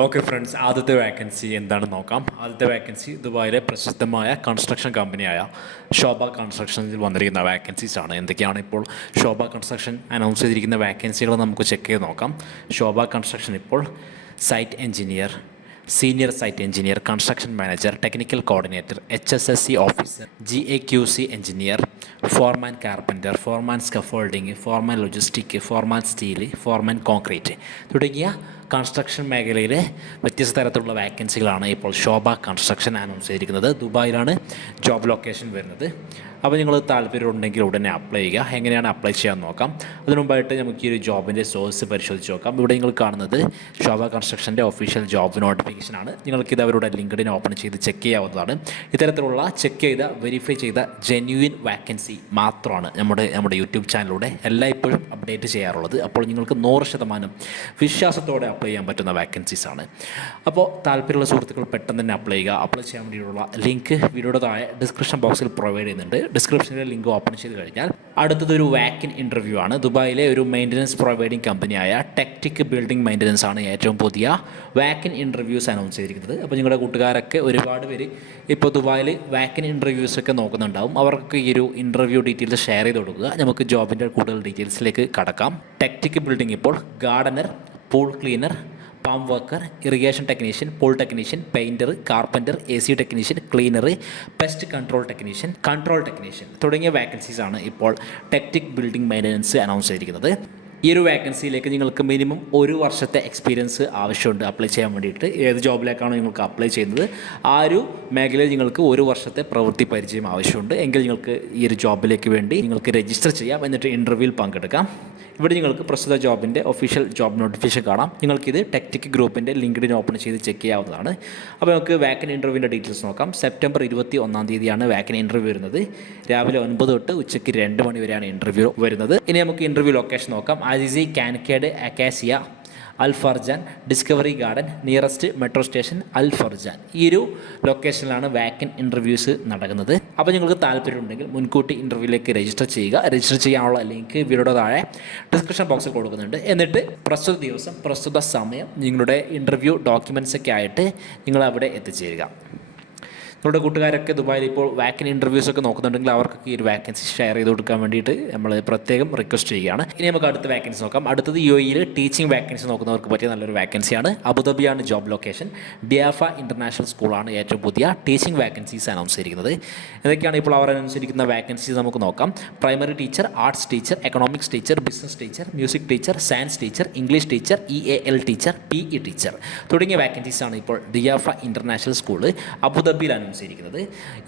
Okay friends ആദ്യത്തെ vacancy എന്താണെന്ന് നോക്കാം. ആദ്യത്തെ വേക്കൻസി ദുബായിലെ പ്രശസ്തമായ കൺസ്ട്രക്ഷൻ കമ്പനിയായ ശോഭ കൺസ്ട്രക്ഷനിൽ വന്നിരിക്കുന്ന വേക്കൻസീസ് ആണ്. എന്തൊക്കെയാണ് ഇപ്പോൾ ശോഭ കൺസ്ട്രക്ഷൻ അനൗൺസ് ചെയ്തിരിക്കുന്ന വേക്കൻസികൾ നമുക്ക് ചെക്ക് ചെയ്ത് നോക്കാം. ശോഭ കൺസ്ട്രക്ഷൻ ഇപ്പോൾ site engineer senior site engineer construction manager technical coordinator H S S C officer G A Q C engineer foreman carpenter foreman scaffolding foreman logistic foreman steel foreman concrete തുടങ്ങിയ construction മേഖലയിലെ വ്യത്യസ്ത തരത്തിലുള്ള വാക്കൻസികളാണ് ഇപ്പോൾ ശോഭ construction announce ചെയ്തിരിക്കുന്നത്. ദുബായിലാണ് job location വരുന്നത്. അപ്പോൾ നിങ്ങൾ താല്പര്യമുണ്ടെങ്കിൽ ഉടനെ അപ്ലൈ ചെയ്യുക. എങ്ങനെയാണ് അപ്ലൈ ചെയ്യാൻ നോക്കാം. അതിനു മുമ്പായിട്ട് നമുക്ക് ഈ ഒരു ജോബിന്റെ സോഴ്സ് പരിശോധിച്ച് നോക്കാം. ഇവിടെ നിങ്ങൾ കാണുന്നത് ശോഭ കൺസ്ട്രക്ഷന്റെ ഒഫീഷ്യൽ ജോബ് നോട്ടിഫിക്കേഷൻ ആണ്. നിങ്ങൾക്കിത് അവരുടെ ലിങ്ക്ഡിൻ ഓപ്പൺ ചെയ്ത് ചെക്ക് ചെയ്യാവുന്നതാണ്. ഇത്തരത്തിലുള്ള ചെക്ക് ചെയ്ത വെരിഫൈ ചെയ്ത ജെന്യുവിൻ വാക്കൻസി മാത്രമാണ് നമ്മുടെ നമ്മുടെ യൂട്യൂബ് ചാനലിലൂടെ എല്ലായ്പ്പോഴും അപ്ഡേറ്റ് ചെയ്യാറുള്ളത്. അപ്പോൾ നിങ്ങൾക്ക് നൂറ് ശതമാനം വിശ്വാസത്തോടെ അപ്ലൈ ചെയ്യാൻ പറ്റുന്ന വാക്കൻസീസ് ആണ്. അപ്പോൾ താല്പര്യമുള്ള സുഹൃത്തുക്കൾ പെട്ടെന്ന് തന്നെ അപ്ലൈ ചെയ്യുക അപ്ലൈ ചെയ്യാൻ വേണ്ടിയുള്ള ലിങ്ക് വീഡിയോയുടെ താഴെ ഡിസ്ക്രിപ്ഷൻ ബോക്സിൽ പ്രൊവൈഡ് ചെയ്യുന്നുണ്ട്. ഡിസ്ക്രിപ്ഷനിലെ ലിങ്ക് ഓപ്പൺ ചെയ്ത് കഴിഞ്ഞാൽ അടുത്തത് ഒരു വാക്കിൻ ഇന്റർവ്യൂ ആണ്. ദുബായിലെ ഒരു മെയിന്റനൻസ് പ്രൊവൈഡിംഗ് കമ്പനിയായ ടെക്റ്റിക് ബിൽഡിംഗ് മെയിന്റനൻസ് ആണ് ഏറ്റവും പുതിയ വാക്കിൻ ഇന്റർവ്യൂസ് അനൗൺസ് ചെയ്തിരിക്കുന്നത്. അപ്പോൾ നിങ്ങളുടെ കൂട്ടുകാരൊക്കെ ഒരുപാട് പേര് ഇപ്പോൾ ദുബായിൽ വാക്കിൻ ഇന്റർവ്യൂസ് ഒക്കെ നോക്കുന്നുണ്ടാവും. അവർക്ക് ഈ ഒരു ഇന്റർവ്യൂ ഡീറ്റെയിൽസ് ഷെയർ ചെയ്ത് കൊടുക്കുക. നമുക്ക് ജോബിന്റെ കൂടുതൽ ഡീറ്റെയിൽസിലേക്ക് കടക്കാം. ടെക്റ്റിക് ബിൽഡിംഗ് ഇപ്പോൾ gardener pool cleaner palm worker irrigation technician pool technician painter carpenter A C technician cleaner pest control technician control technician തുടങ്ങിയ വേക്കൻസീസ് ആണ് ഇപ്പോൾ ടെക്റ്റിക് ബിൽഡിംഗ് മെയിന്റനൻസ് അനൗൺസ് ചെയ്തിരിക്കുന്നത്. ഈ ഒരു വേക്കൻസിയിലേക്ക് നിങ്ങൾക്ക് മിനിമം ഒരു വർഷത്തെ എക്സ്പീരിയൻസ് ആവശ്യമുണ്ട് അപ്ലൈ ചെയ്യാൻ വേണ്ടിയിട്ട്. ഏത് ജോബിലേക്കാണോ നിങ്ങൾക്ക് അപ്ലൈ ചെയ്യുന്നത്. ആ ഒരു മേഖലയിൽ നിങ്ങൾക്ക് ഒരു വർഷത്തെ പ്രവൃത്തി പരിചയം ആവശ്യമുണ്ട്. എങ്കിൽ നിങ്ങൾക്ക് ഈ ഒരു ജോബിലേക്ക് വേണ്ടി നിങ്ങൾക്ക് രജിസ്റ്റർ ചെയ്യാം. എന്നിട്ട് ഇന്റർവ്യൂവിൽ പങ്കെടുക്കാം. ഇവിടെ നിങ്ങൾക്ക് പ്രസ്തുത ജോബിന്റെ ഒഫീഷ്യൽ ജോബ് നോട്ടിഫിക്കേഷൻ കാണാം. നിങ്ങൾക്കിത് ടെക്റ്റിക് ഗ്രൂപ്പിന്റെ ലിങ്ക്ഡിൻ ഓപ്പൺ ചെയ്ത് ചെക്ക് ചെയ്യാവുന്നതാണ്. അപ്പോൾ നമുക്ക് വാക്കൻ ഇന്റർവ്യൂവിന്റെ ഡീറ്റെയിൽസ് നോക്കാം. സെപ്റ്റംബർ ഇരുപത്തി ഒന്നാം തീയതിയാണ് വാക്കൻ ഇന്റർവ്യൂ വരുന്നത്. രാവിലെ ഒൻപത് തൊട്ട് ഉച്ചയ്ക്ക് രണ്ട് മണി വരെയാണ് ഇന്റർവ്യൂ വരുന്നത്. ഇനി നമുക്ക് ഇന്റർവ്യൂ ലൊക്കേഷൻ നോക്കാം. ആജിസി കാൻകേഡ് acacia Al Furjan discovery garden nearest metro station Al Furjan. ഈ ഒരു ലൊക്കേഷനിലാണ് വാക്കൻ ഇന്റർവ്യൂസ് നടക്കുന്നത്. അപ്പോൾ നിങ്ങൾക്ക് താല്പര്യമുണ്ടെങ്കിൽ മുൻകൂട്ടി ഇന്റർവ്യൂവിലേക്ക് രജിസ്റ്റർ ചെയ്യുക. രജിസ്റ്റർ ചെയ്യാനുള്ള ലിങ്ക് വീഡിയോയുടെ താഴെ ഡിസ്ക്രിപ്ഷൻ ബോക്സിൽ കൊടുക്കുന്നുണ്ട്. എന്നിട്ട് പ്രസ്തുത ദിവസം പ്രസ്തുത സമയം നിങ്ങളുടെ ഇന്റർവ്യൂ ഡോക്യുമെൻസ് ഒക്കെ ആയിട്ട് നിങ്ങൾ അവിടെ എത്തിച്ചേരുക. നിങ്ങളുടെ കൂട്ടുകാരൊക്കെ ദുബായിൽ ഇപ്പോൾ വാക്കിൻ ഇന്റർവ്യൂസ് ഒക്കെ നോക്കുന്നുണ്ടെങ്കിൽ അവർക്കൊക്കെ ഈ ഒരു വാക്കൻസി ഷെയർ ചെയ്ത് കൊടുക്കാൻ വേണ്ടിയിട്ട് നമ്മൾ പ്രത്യേകം റിക്വസ്റ്റ് ചെയ്യുകയാണ്. ഇനി നമുക്ക് അടുത്ത വാക്കൻസി നോക്കാം. അടുത്തത് യു എയിൽ ടീച്ചിങ് വാക്കൻസി നോക്കുന്നവർക്ക് പറ്റിയ നല്ലൊരു വാക്കൻസിയാണ് അബുദാബിയാണ് ജോബ് ലൊക്കേഷൻ ഡിയാഫ ഇന്റർനാഷണൽ സ്കൂളാണ് ഏറ്റവും പുതിയ ടീച്ചിങ് വാക്കൻസീസ് അനൗൺസ് ചെയ്തിരിക്കുന്നത്. ഇതൊക്കെയാണ് ഇപ്പോൾ അവർ അനൗൺസ് ചെയ്തിരിക്കുന്ന വാക്കൻസീസ് നമുക്ക് നോക്കാം. Primary teacher arts teacher economics teacher business teacher music teacher science teacher English teacher E A L teacher P E teacher തുടങ്ങിയ വാക്കൻസീസ് ആണ് ഇപ്പോൾ ഡിയാഫ ഇന്റർനാഷണൽ സ്കൂൾ അബുദാബിയിൽ അനൗൺസ് ചെയ്തിരിക്കുന്നത്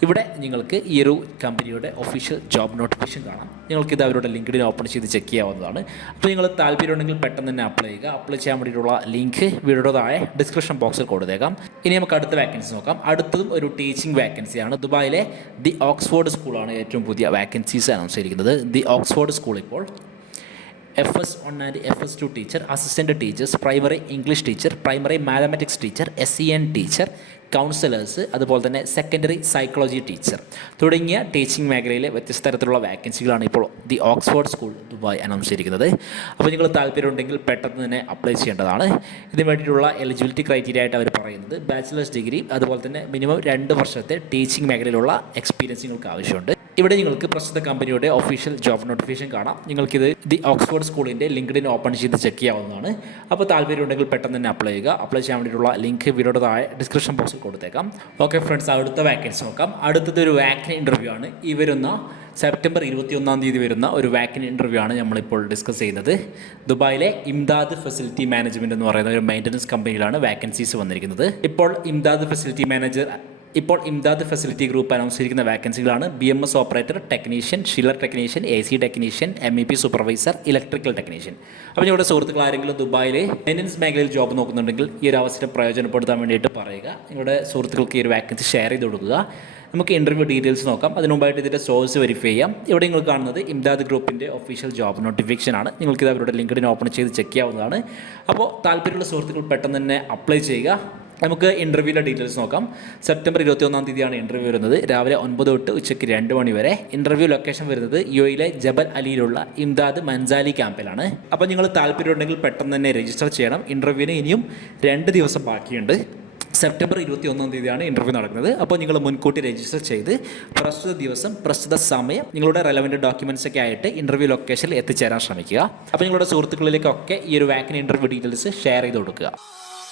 ഇവിടെ നിങ്ങൾക്ക് ഈ ഒരു കമ്പനിയുടെ ഒഫീഷ്യൽ ജോബ് നോട്ടിഫിക്കേഷൻ കാണാം. നിങ്ങൾക്കിത് അവരുടെ ലിങ്ക്ഡിൻ ഓപ്പൺ ചെയ്ത് ചെക്ക് ചെയ്യാവുന്നതാണ്. അപ്പോൾ നിങ്ങൾ താല്പര്യമുണ്ടെങ്കിൽ പെട്ടെന്ന് തന്നെ അപ്ലൈ ചെയ്യുക. അപ്ലൈ ചെയ്യാൻ വേണ്ടിയിട്ടുള്ള ലിങ്ക് വീഡിയോയുടെ താഴെ ഡിസ്ക്രിപ്ഷൻ ബോക്സിൽ കൊടുത്തേക്കാം. ഇനി നമുക്ക് അടുത്ത വാക്കൻസി നോക്കാം. അടുത്തതും ഒരു ടീച്ചിങ് വാക്കൻസിയാണ് ദുബായിലെ ദി ഓക്സ്ഫോർഡ് സ്കൂളാണ് ഏറ്റവും പുതിയ വാക്കൻസീസ് അനൗൺസ് ചെയ്തിരിക്കുന്നത് ദി ഓക്സ്ഫോർഡ് സ്കൂൾ ഇപ്പോൾ F S one and F S two teacher assistant teachers primary English teacher primary mathematics teacher S C N teacher counsellors അതുപോലെ തന്നെ സെക്കൻഡറി സൈക്കോളജി ടീച്ചർ തുടങ്ങിയ teaching മേഖലയിലെ വ്യത്യസ്ത തരത്തിലുള്ള വാക്കൻസികളാണ് ഇപ്പോൾ the Oxford school Dubai announce ചെയ്തിരിക്കുന്നത് അപ്പോൾ നിങ്ങൾ താല്പര്യമുണ്ടെങ്കിൽ പെട്ടെന്ന് തന്നെ അപ്ലൈ ചെയ്യേണ്ടതാണ്. ഇതിന് വേണ്ടിയിട്ടുള്ള എലിജിബിലിറ്റി ക്രൈറ്റീരിയ ആയിട്ട് അവർ പറയുന്നത്. ബാച്ചിലേഴ്സ് ഡിഗ്രി അതുപോലെ തന്നെ മിനിമം രണ്ട് വർഷത്തെ ടീച്ചിങ് മേഖലയിലുള്ള എക്സ്പീരിയൻസ് നിങ്ങൾക്ക് ആവശ്യമുണ്ട്. ഇവിടെ നിങ്ങൾക്ക് പ്രസ്തുത കമ്പനിയുടെ ഒഫീഷ്യൽ ജോബ് നോട്ടിഫിക്കേഷൻ കാണാം. നിങ്ങൾക്കിത് ദി ഓക്സ്ഫോർഡ് സ്കൂളിന്റെ ലിങ്ക്ഡിൻ ഓപ്പൺ ചെയ്ത് ചെക്ക് ചെയ്യാവുന്നതാണ്. അപ്പോൾ താല്പര്യമുണ്ടെങ്കിൽ പെട്ടെന്ന് തന്നെ അപ്ലൈ ചെയ്യുക. അപ്ലൈ ചെയ്യാൻ വേണ്ടിയിട്ടുള്ള ലിങ്ക് വീഡിയോയുടെ ഡിസ്ക്രിപ്ഷൻ ബോക്സിൽ കൊടുത്തേക്കാം. ഓക്കെ ഫ്രണ്ട്സ് അടുത്ത വാക്കൻസി നോക്കാം. അടുത്തത് ഒരു വാക്കിൻ ഇന്റർവ്യൂ ആണ്. ഈ വരുന്ന സെപ്റ്റംബർ ഇരുപത്തിയൊന്നാം തീയതി വരുന്ന ഒരു വാക്കിൻ ഇന്റർവ്യൂ ആണ് നമ്മളിപ്പോൾ ഡിസ്കസ് ചെയ്യുന്നത്. ദുബായിലെ ഇംദാദ് ഫെസിലിറ്റി മാനേജ്മെന്റ് എന്ന് പറയുന്ന ഒരു മെയിന്റനൻസ് കമ്പനിയിലാണ് വാക്കൻസീസ് വന്നിരിക്കുന്നത്. ഇപ്പോൾ ഇംദാദ് ഫെസിലിറ്റി മാനേജർ ഇപ്പോൾ ഇംദാദ് ഫെസിലിറ്റി ഗ്രൂപ്പ് അനൗൺസ് ചെയ്തിരിക്കുന്ന വാക്കൻസികളാണ് B M S operator technician chiller technician A C technician M E P supervisor electrical technician അപ്പോൾ ഞങ്ങളുടെ സുഹൃത്തുക്കൾ ആരെങ്കിലും ദുബായിലെ മെയിന്റനൻസ് മേഖലയിൽ ജോബ് നോക്കുന്നുണ്ടെങ്കിൽ ഈ ഒരു അവസരം പ്രയോജനപ്പെടുത്താൻ വേണ്ടിയിട്ട് പറയുക. നിങ്ങളുടെ സുഹൃത്തുക്കൾക്ക് ഈ ഒരു വാക്കൻസി ഷെയർ ചെയ്ത് കൊടുക്കുക. നമുക്ക് ഇന്റർവ്യൂ ഡീറ്റെയിൽസ് നോക്കാം. അതിന് മുമ്പായിട്ട് ഇതിന്റെ സോഴ്സ് വെരിഫൈ ചെയ്യാം. ഇവിടെ നിങ്ങൾ കാണുന്നത് ഇംദാദ് ഗ്രൂപ്പിന്റെ ഒഫീഷ്യൽ ജോബ് നോട്ടിഫിക്കേഷൻ ആണ്. നിങ്ങൾക്ക് ഇത് അവരുടെ ലിങ്കിഡിന് ഓപ്പൺ ചെയ്ത് ചെക്ക് ചെയ്യാവുന്നതാണ്. അപ്പോൾ താല്പര്യമുള്ള സുഹൃത്തുക്കൾ പെട്ടെന്ന് തന്നെ അപ്ലൈ ചെയ്യുക. നമുക്ക് ഇന്റർവ്യൂവിന്റെ ഡീറ്റെയിൽസ് നോക്കാം. സെപ്റ്റംബർ ഇരുപത്തി ഒന്നാം തീയതിയാണ് ഇന്റർവ്യൂ വരുന്നത്. രാവിലെ ഒൻപത് തൊട്ട് ഉച്ചയ്ക്ക് രണ്ട് മണി വരെ. ഇന്റർവ്യൂ ലൊക്കേഷൻ വരുന്നത് യു എയിലെ ജബൽ അലിയിലുള്ള ഇംദാദ് മൻസാലി ക്യാമ്പിലാണ്. അപ്പോൾ നിങ്ങൾ താല്പര്യമുണ്ടെങ്കിൽ പെട്ടെന്ന് തന്നെ രജിസ്റ്റർ ചെയ്യണം. ഇന്റർവ്യൂവിന് ഇനിയും രണ്ട് ദിവസം ബാക്കിയുണ്ട്. സെപ്റ്റംബർ ഇരുപത്തി ഒന്നാം തീയതിയാണ് ഇന്റർവ്യൂ നടക്കുന്നത്. അപ്പോൾ നിങ്ങൾ മുൻകൂട്ടി രജിസ്റ്റർ ചെയ്ത് പ്രസ്തുത ദിവസം പ്രസ്തുത സമയം നിങ്ങളുടെ റെലവന്റ് ഡോക്യുമെന്റ്സ് ഒക്കെ ആയിട്ട് ഇന്റർവ്യൂ ലൊക്കേഷനിൽ എത്തിച്ചേരാൻ ശ്രമിക്കുക. അപ്പോൾ നിങ്ങളുടെ സുഹൃത്തുക്കളിലേക്കൊക്കെ ഈ ഒരു വാക്കിൻ ഇന്റർവ്യൂ ഡീറ്റെയിൽസ് ഷെയർ ചെയ്ത് കൊടുക്കുക.